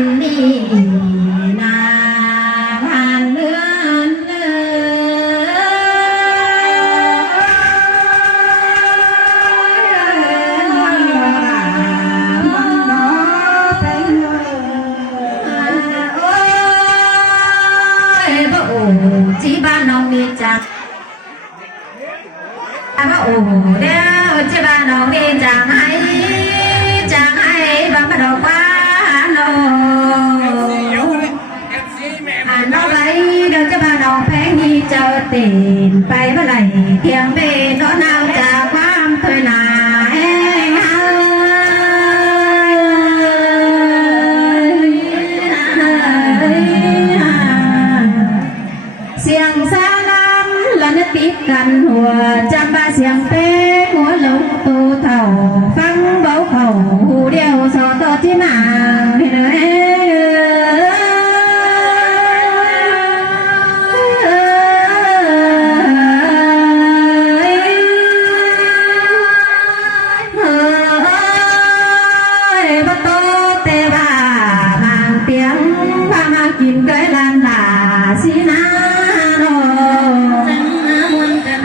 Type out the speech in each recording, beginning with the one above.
นดีนาผ่านเดือนจีบ้านน้องดีจังบ้าโอ้เด้อจีบ้านน้องดีจังให้บ้านมาดอกว่าโนน้องไปเดินจีบ้านน้องแพงที่เจ้าตีนไปเมื่อไหร่เพียงเบนโดนเอาจากความเคยหนาเสียงสาลำละนึกติดกันหัวจำบาเสียงเป๊ะหัวลงตูเท่าฟังเบาเข่าหูเดียวสอต่อที่มาเห็นไหมกินด้วยลานหลาสินะโน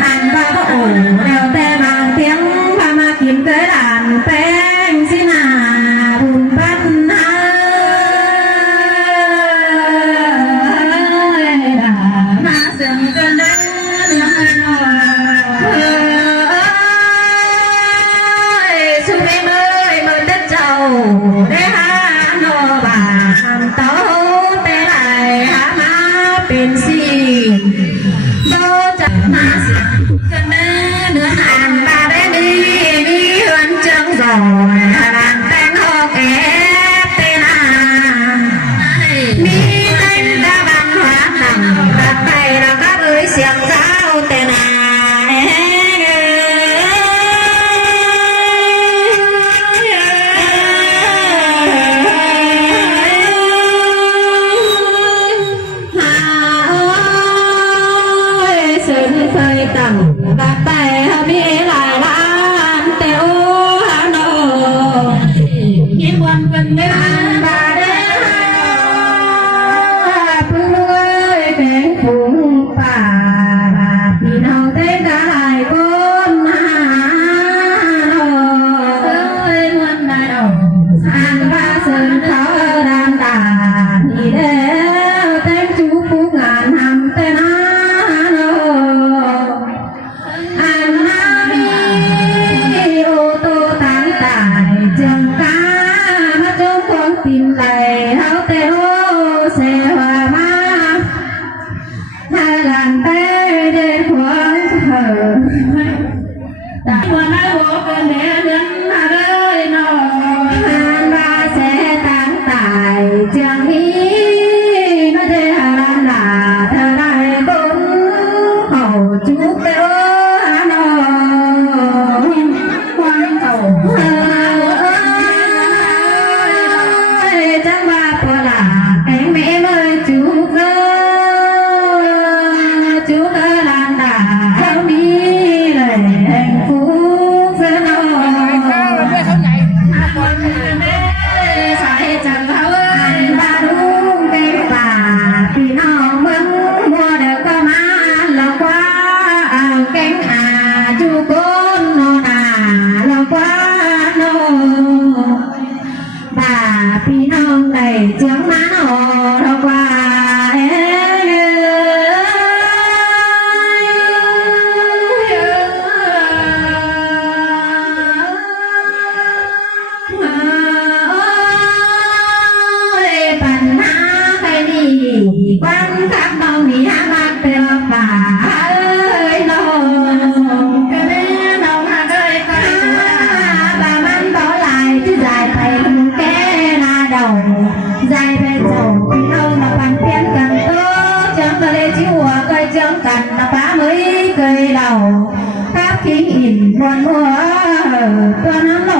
อันบ้าโอ้แล้วแต่บางเพียงพามากินด้วยลานแป้งสินะบุญปัญหามาเสียงกันได้สุเมย์เมย์เมื่อเจ้าได้หาโนบานเต้าเป็นสิโดจับมาเสียกันเนื้อหานตาได้ดีมีเหือนจังสอยหานแต่งหอกเอเตนามีเต้นตาบังหัวหนังตัดไปแล้วก็เอ่ยเสียงเจ้าเตนาต่างแต่มีหลายล้านแต่โอ้ฮาโนยิ้มวันเป็นเดือนบาเดพึ่งเลยแก่ฝูงป่าพี่น้องเต้นได้หลายคนหาโนเอ้ยวันไหนเอาอันบาเสินเขาดานตาที่เด้อเต้นจูบงานทำเต้นจังกามาจงความปิ่นไหลเท้าเตโอเสวามาถ้าหลานเต้เดินขวางเธอแต่วันนั้นโบกันเดือนเลยนอนหานบาเสตั้งตายจังนี้ไม่ได้หาหลาเธอได้บุญเขาจุกเตโอหานอนความเขาจังว่าพอละแองแม่เลยจูเกอลานดาเท่านี้เลยแห่งฟูเสนอสายจังเขาอันบารุงเต็มป่าพี่น้องเมืองมัวเด็กก็มาละกว่าเอาแกงอาจูก้นโนนาละกว่าโนบ่าพี่น้องได้เจียงมาโนละกว่าปัญหาไปดีวันทักเมาหนีหามาเป็นป่าเอ้ยน้องก็แม่น้องหาเลยก็ป่ามันต่อลายที่ใจไปแก่นาดงใจไปจงพี่น้องมาปันเพี้ยนกันโตจังทะเลชิวเคยจังกันนะป้าmớiเคยđầu tháp khí in buồn mùaตัวน้ำ